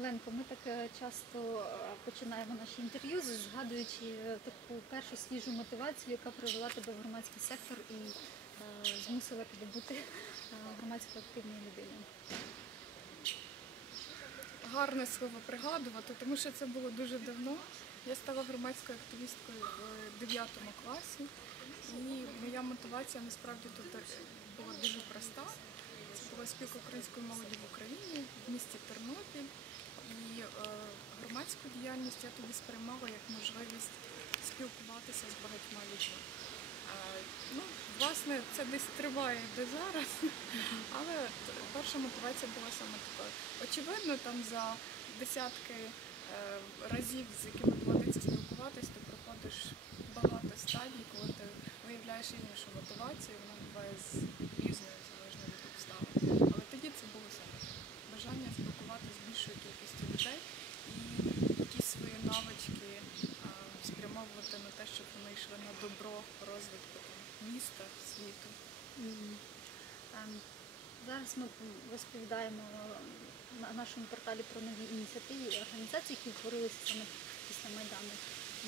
Оленко, ми так е, часто е, починаємо наші інтерв'ю, згадуючи е, таку першу свіжу мотивацію, яка привела тебе в громадський сектор і змусила тебе бути громадсько активною людиною. гарне слово пригадувати, тому що це було дуже давно. Я стала громадською активісткою в 9 класі, і моя мотивація насправді тут була дуже проста. Це була спілка української молоді в Україні в місті Тернопіль. І е, діяльність я тоді сприймала як можливість спілкуватися з багатьма людьми. Ну, власне, це десь триває до зараз, але перша мотивація була саме такою. Очевидно, там за десятки е, разів, з якими доводиться спілкуватись, ти проходиш багато стадій, коли ти виявляєш іншу мотивацію, вона буває з різною залежно від обставин. Але тоді це було саме бажання спілкуватися з більшою кількістю людей і якісь свої навички е, спрямовувати на те, щоб вони йшли на добро розвитку там, міста, світу. Ем, Зараз ми розповідаємо на нашому порталі про нові ініціативи і організації, які утворилися саме після Майдану.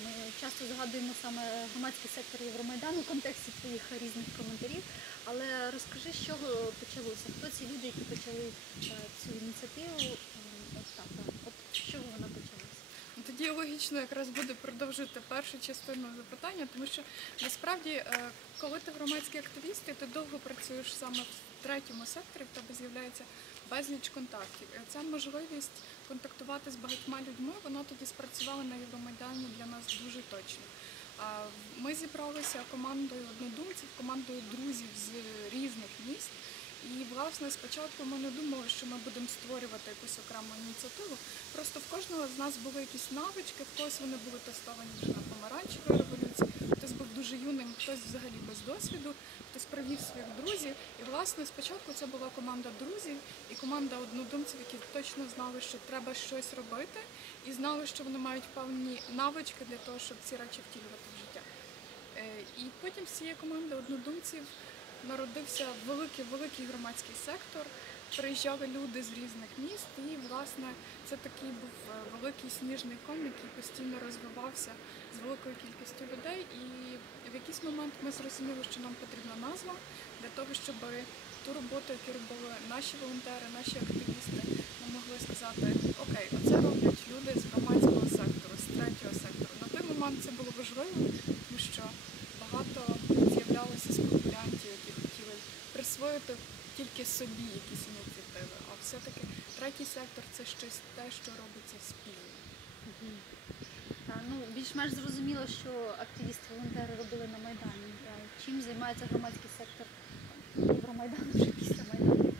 Ми часто згадуємо саме громадський сектор Євромайдану в контексті твоїх різних коментарів. Але розкажи, з чого почалося? Хто ці люди, які почали е, цю ініціативу? Ем, От так. От почалася? Тоді логічно якраз буде продовжити першу частину запитання, тому що насправді, е, коли ти громадський активіст, і ти довго працюєш саме в третьому секторі, в тебе з'являється безліч контактів. Ця можливість контактувати з багатьма людьми, вона тоді спрацювала на Євромайдані для нас дуже точно. Ми зібралися командою однодумців, командою друзів з різних міст. І власне спочатку ми не думали, що ми будемо створювати якусь окрему ініціативу. Просто в кожного з нас були якісь навички, в когось вони були тестовані вже на помаранчевій революції, хтось був дуже юним, хтось взагалі без досвіду, хтось привів своїх друзів. І власне спочатку це була команда друзів і команда однодумців, які точно знали, що треба щось робити, і знали, що вони мають певні навички для того, щоб ці речі втілювати в життя. Е, І потім з цієї команди однодумців народився великий великий громадський сектор. Приїжджали люди з різних міст, і власне це такий був е, великий сніжний ком, який постійно розвивався з великою кількістю людей. І в якийсь момент ми зрозуміли, що нам потрібна назва для того, щоб ту роботу, яку робили наші волонтери, наші активісти, ми могли сказати: Окей, оце роблять люди з громадського сектору, з третього сектору. На той момент це було важливо, тому що багато з'являлося спекулянтів, які присвоїти тільки собі якісь ініціативи. А все-таки третій сектор це щось те, що робиться спільно. Та, ну, більш-менш зрозуміло, що активісти-волонтери робили на Майдані. А Чим займається громадський сектор Євромайдану вже після Майдану?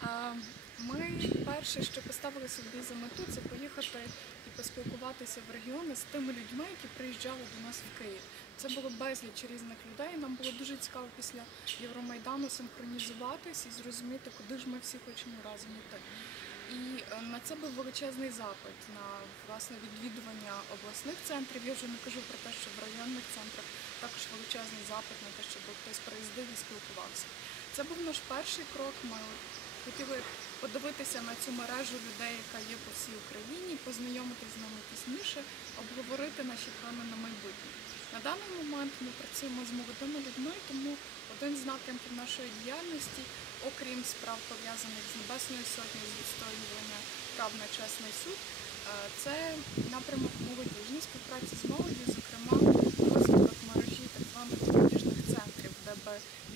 А ми перше, що поставили собі за мету, це поїхати поспілкуватися в регіони з тими людьми, які приїжджали до нас в Київ. Це було безліч різних людей. Нам було дуже цікаво після Євромайдану синхронізуватись і зрозуміти, куди ж ми всі хочемо разом йти. І е, на це був величезний запит на власне відвідування обласних центрів. Я вже не кажу про те, що в районних центрах також величезний запит на те, щоб хтось приїздив і спілкувався. Це був наш перший крок. Ми хотіли подивитися на цю мережу людей, яка є по всій Україні, познайомитися з ними тісніше, обговорити наші плани на майбутнє. На даний момент ми працюємо з молодими людьми, тому один з напрямків нашої діяльності, окрім справ пов'язаних з Небесною Сотнею, з відстоювання прав на чесний суд, е, це напрямок молодіжній співпраці з молоддю, зокрема розвиток мережі так званих молодіжних центрів, де б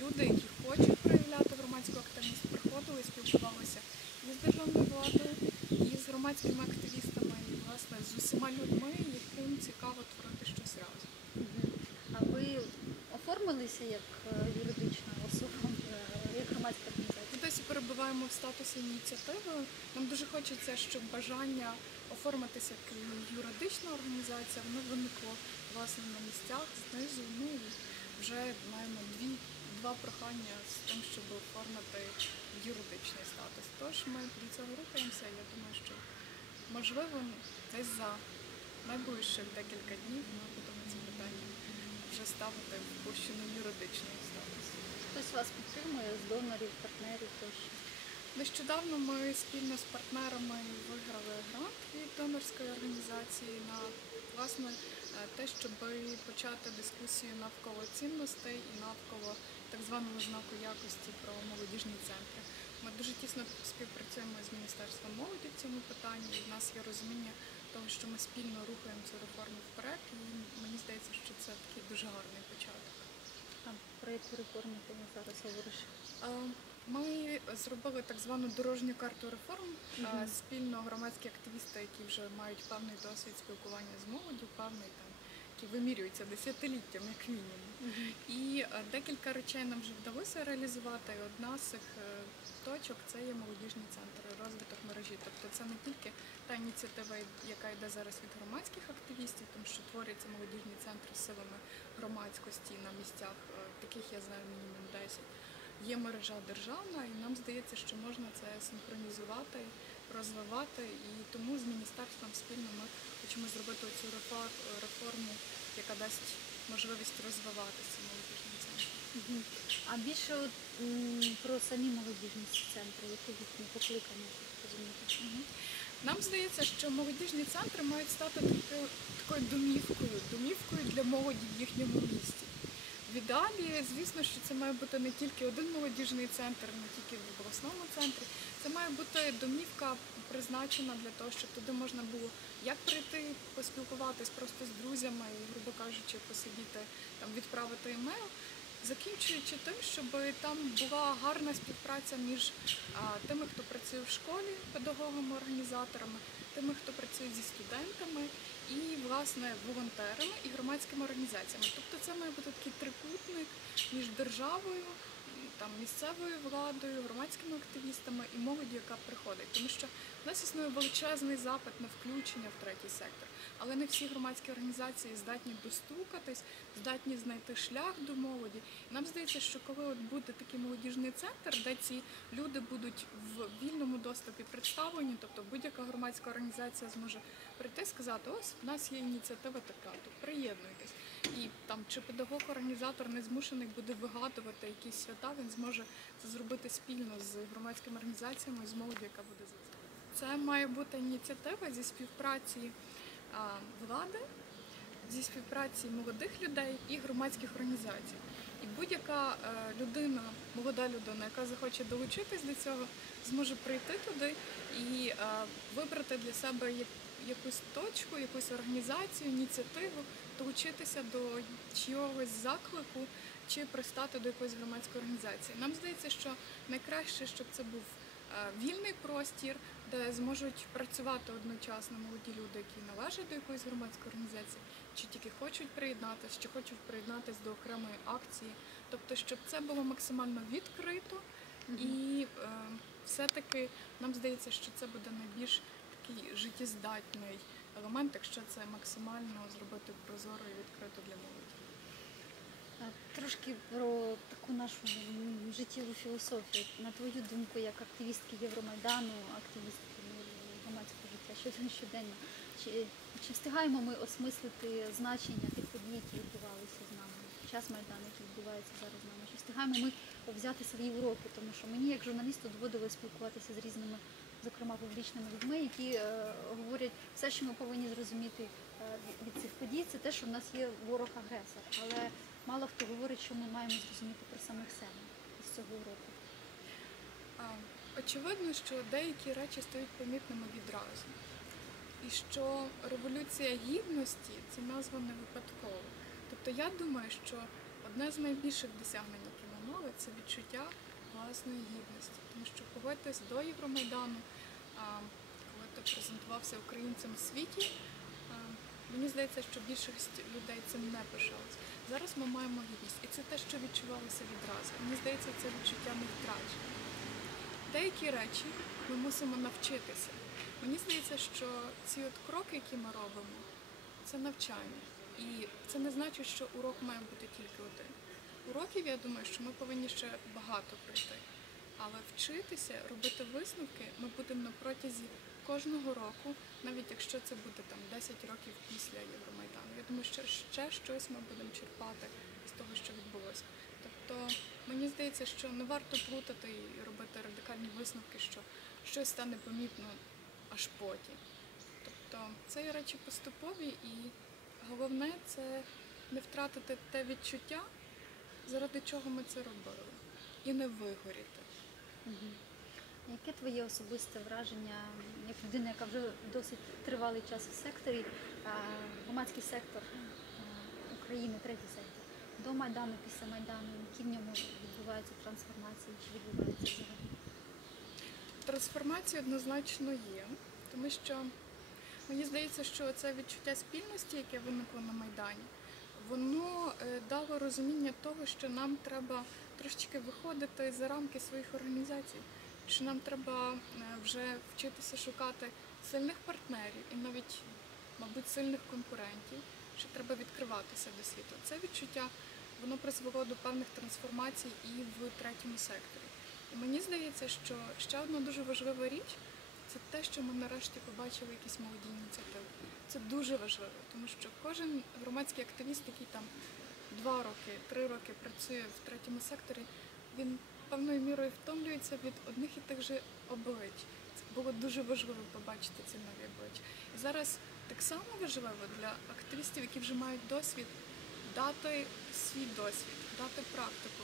люди, які хочуть проявляти громадську активність, приходили, спілкувалися і з державною владою, і з громадськими активістами, і власне з усіма людьми, яким цікаво творити щось разом. А ви оформилися як е, юридична особа, е, як громадська організація? Ми досі перебуваємо в статусі ініціативи. Нам дуже хочеться, щоб бажання оформитися як юридична організація, воно виникло власне на місцях знизу. Ну і вже маємо дві два прохання з тим, щоб оформити юридичний статус. Тож ми до цього рухаємося. Я думаю, що можливо десь за найближчих декілька днів ми будемо це питання вже ставити в площину юридичний статус. Хтось вас підтримує з донорів, партнерів тощо? Нещодавно ми спільно з партнерами виграли грант волонтерської організації, на власне е, те, щоб почати дискусію навколо цінностей і навколо так званого знаку якості про молодіжні центри. Ми дуже тісно співпрацюємо з міністерством молоді в цьому питанні. В нас є розуміння того, що ми спільно рухаємо цю реформу вперед, і мені здається, що це такий дуже гарний початок. А про яку реформу ти зараз говориш? Ми зробили так звану дорожню карту реформ спільно громадські активісти, які вже мають певний досвід спілкування з молоддю, певний там, який вимірюється десятиліттям, як мінімум. І е, декілька речей нам вже вдалося реалізувати. Одна з цих е, точок це є молодіжні центри, розвиток мережі. Тобто це не тільки та ініціатива, яка йде зараз від громадських активістів, тому що творяться молодіжні центри силами громадськості на місцях, е, таких я знаю мінімум 10. Є мережа державна, і нам здається, що можна це синхронізувати, розвивати. І тому з міністерством спільно ми хочемо зробити цю реформу, яка дасть можливість розвиватися молодіжним центром. А більше от, м, про самі молодіжні центри, які їхні покликання розуміти? Нам здається, що молодіжні центри мають стати такою, такою домівкою, домівкою для молоді в їхньому місті. В ідеалі, звісно, що це має бути не тільки один молодіжний центр, не тільки в обласному центрі. Це має бути домівка призначена для того, щоб туди можна було як прийти, поспілкуватись просто з друзями, і, грубо кажучи, посидіти, там, відправити емейл, закінчуючи тим, щоб там була гарна співпраця між тими, хто працює в школі, педагогами, організаторами, тими, хто працює зі студентами, і власне волонтерами і громадськими організаціями. Тобто це має бути такий трикутник між державою, там місцевою владою, громадськими активістами і молоді, яка приходить. Тому що в нас існує величезний запит на включення в третій сектор, але не всі громадські організації здатні достукатись, здатні знайти шлях до молоді. Нам здається, що коли от буде такий молодіжний центр, де ці люди будуть в вільному доступі представлені, тобто будь-яка громадська організація зможе прийти і сказати, ось в нас є ініціатива така, то приєднуйтесь. І там чи педагог-організатор не змушений буде вигадувати якісь свята, він зможе це зробити спільно з громадськими організаціями, з молоддю, яка буде за це. Це має бути ініціатива зі співпраці влади, зі співпраці молодих людей і громадських організацій. І будь-яка е, людина, молода людина, яка захоче долучитись до цього, зможе прийти туди і е, вибрати для себе якусь точку, якусь організацію, ініціативу, долучитися до чогось заклику чи пристати до якоїсь громадської організації. Нам здається, що найкраще, щоб це був е, вільний простір, де зможуть працювати одночасно молоді люди, які належать до якоїсь громадської організації, чи тільки хочуть приєднатися, чи хочуть приєднатися до окремої акції. Тобто, щоб це було максимально відкрито, і е, все-таки нам здається, що це буде найбільш такий життєздатний елемент, якщо це максимально зробити прозоро і відкрито для молоді. Трошки про таку нашу життєву філософію. На твою думку, як активістки Євромайдану, активістки ну, громадського життя, що щоденно, чи, чи встигаємо ми осмислити значення тих подій, які відбувалися з нами, час Майдану, які відбуваються зараз з нами? Чи встигаємо ми взяти свої уроки? Тому що мені, як журналісту, доводилось спілкуватися з різними, зокрема публічними людьми, які е, говорять, все, що ми повинні зрозуміти е, від- цих подій, це те, що в нас є ворог-агресор. Але мало хто говорить, що ми маємо зрозуміти про самих себе з цього уроку. Очевидно, що деякі речі стають помітними відразу. І що революція гідності це назва не випадково. Тобто я думаю, що одне з найбільших досягнень, які це відчуття власної гідності. Тому що погодьтесь до Євромайдану, презентувався українцям в світі, мені здається, що більшість людей цим не пишалась. Зараз ми маємо гідність, і це те, що відчувалося відразу. Мені здається, це відчуття не втрачено. Деякі речі ми мусимо навчитися. Мені здається, що ці от кроки, які ми робимо, це навчання. І це не значить, що урок має бути тільки один. Уроків, я думаю, що ми повинні ще багато пройти. Але вчитися, робити висновки ми будемо на протязі кожного року, навіть якщо це буде там 10 років після Євромайдану. Я думаю, що ще щось ми будемо черпати з того, що відбулося. Тобто мені здається, що не варто плутати і робити радикальні висновки, що щось стане помітно аж потім. Тобто це є речі поступові, і головне це не втратити те відчуття, заради чого ми це робили, і не вигоріти. Яке твоє особисте враження як людина, яка вже досить тривалий час у секторі, громадський сектор України, третій сектор, до Майдану, після Майдану, які в ньому відбуваються трансформації, чи відбуваються взагалі? Трансформація однозначно є, тому що мені здається, що це відчуття спільності, яке виникло на Майдані, воно е, дало розуміння того, що нам треба трошечки виходити за рамки своїх організацій, що нам треба е, вже вчитися шукати сильних партнерів і навіть, мабуть, сильних конкурентів, що треба відкриватися до світу. Це відчуття воно призвело до певних трансформацій і в третьому секторі. І мені здається, що ще одна дуже важлива річ це те, що ми нарешті побачили якісь молоді ініціативи. Це дуже важливо, тому що кожен громадський активіст, який там два роки, три роки працює в третьому секторі, він певною мірою втомлюється від одних і тих же облич. Це було дуже важливо побачити ці нові обличчя. І зараз так само важливо для активістів, які вже мають досвід, дати свій досвід, дати практику,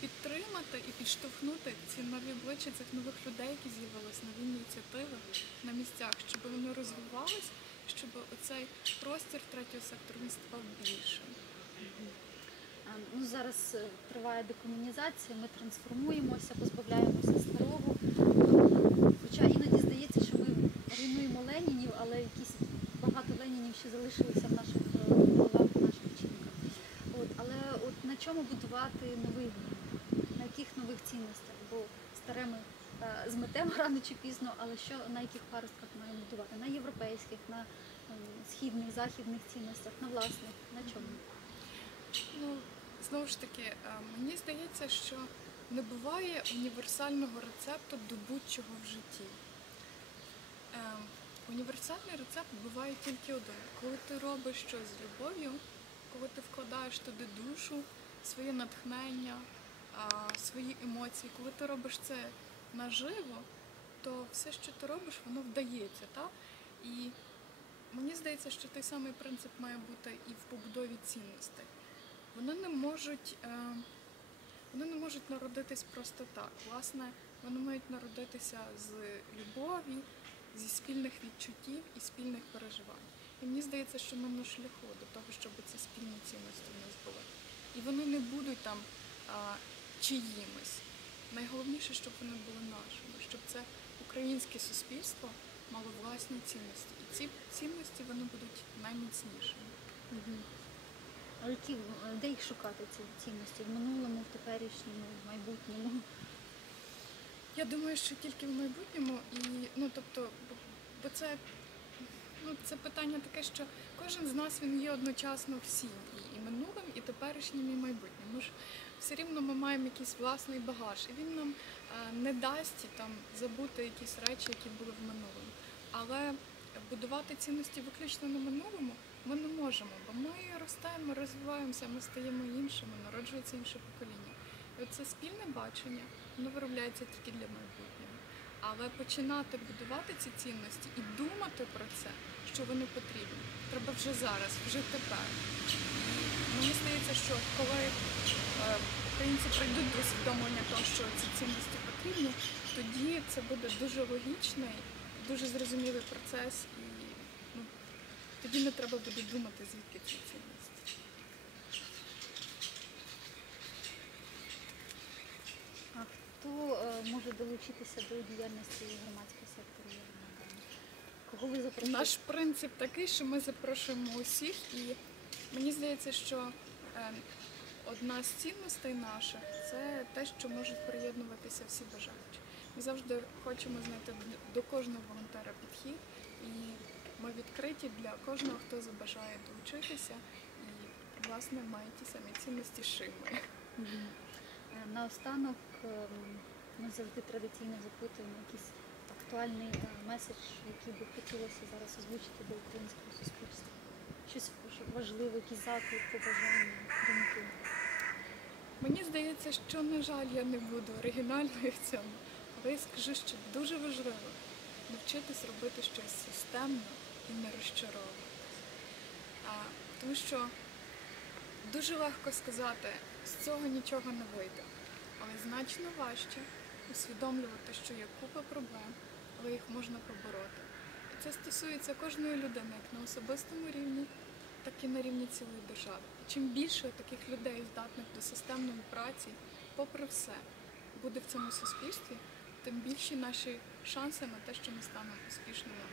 підтримати і підштовхнути ці нові обличчя цих нових людей, які з'явились, нові ініціативи на місцях, щоб вони розвивались, щоб оцей простір третього сектору він ставав більшим. Ну, зараз е, триває декомунізація, ми трансформуємося, позбавляємося старого. Хоча іноді здається, що ми руйнуємо Ленінів, але якісь багато Ленінів ще залишилися в наших е, головах, в наших вчинках. От, але от на чому будувати новий Ленін? На яких нових цінностях? Бо старе ми е, зметемо рано чи пізно, але що на яких паростках маємо будувати? На європейських, на ем, східних, західних цінностях, на власних, на чому? Ну, знову ж таки, е, мені здається, що не буває універсального рецепту до будь-чого в житті. Е, Універсальний рецепт буває тільки один. Коли ти робиш щось з любов'ю, коли ти вкладаєш туди душу, своє натхнення, свої емоції, коли ти робиш це наживо, то все, що ти робиш, воно вдається. Та? І мені здається, що той самий принцип має бути і в побудові цінностей. Вони не можуть, е, вони не можуть народитись просто так. Власне, вони мають народитися з любові, зі спільних відчуттів і спільних переживань. І мені здається, що ми на шляху до того, щоб ці спільні цінності в нас були. І вони не будуть там а, чиїмись. Найголовніше, щоб вони були нашими, щоб це українське суспільство мало власні цінності. І ці цінності вони будуть найміцнішими. А які, е, де їх шукати ці цінності? В минулому, в теперішньому, в майбутньому? Я думаю, що тільки в майбутньому, і ну тобто, бо це, ну, це питання таке, що кожен з нас він є одночасно всім, і, і минулим, і теперішнім, і майбутнім. Ми ж все рівно ми маємо якийсь власний багаж, і він нам е, не дасть там забути якісь речі, які були в минулому. Але будувати цінності виключно на минулому ми не можемо, бо ми ростемо, ми розвиваємося, ми стаємо іншими, народжується інше покоління. І оце спільне бачення, воно виробляється тільки для майбутнього. Але починати будувати ці цінності і думати про це, що вони потрібні, треба вже зараз, вже тепер. Мені здається, що коли е, українці прийдуть до усвідомлення того, що ці цінності потрібні, тоді це буде дуже логічний, дуже зрозумілий процес, тоді не треба буде думати, звідки ці цінності. А хто е, може долучитися до діяльності громадського сектору Кого ви запрошуєте? Наш принцип такий, що ми запрошуємо усіх, і мені здається, що е, одна з цінностей наших це те, що можуть приєднуватися всі бажаючі. Ми завжди хочемо знайти до кожного волонтера підхід, і ми відкриті для кожного, хто забажає долучитися і власне має ті самі цінності, що ми. Е, Наостанок ем, ми завжди традиційно запитуємо якийсь актуальний е, меседж, який би хотілося зараз озвучити до українського суспільства. Щось важливе, якісь заклик, побажання, думки. Мені здається, що, на жаль, я не буду оригінальною в цьому, але я скажу, що дуже важливо навчитись робити щось системно, і не розчаровувати. Тому що дуже легко сказати, з цього нічого не вийде. Але значно важче усвідомлювати, що є купа проблем, але їх можна побороти. І це стосується кожної людини, як на особистому рівні, так і на рівні цілої держави. І чим більше таких людей, здатних до системної праці, попри все, буде в цьому суспільстві, тим більші наші шанси на те, що ми станемо успішними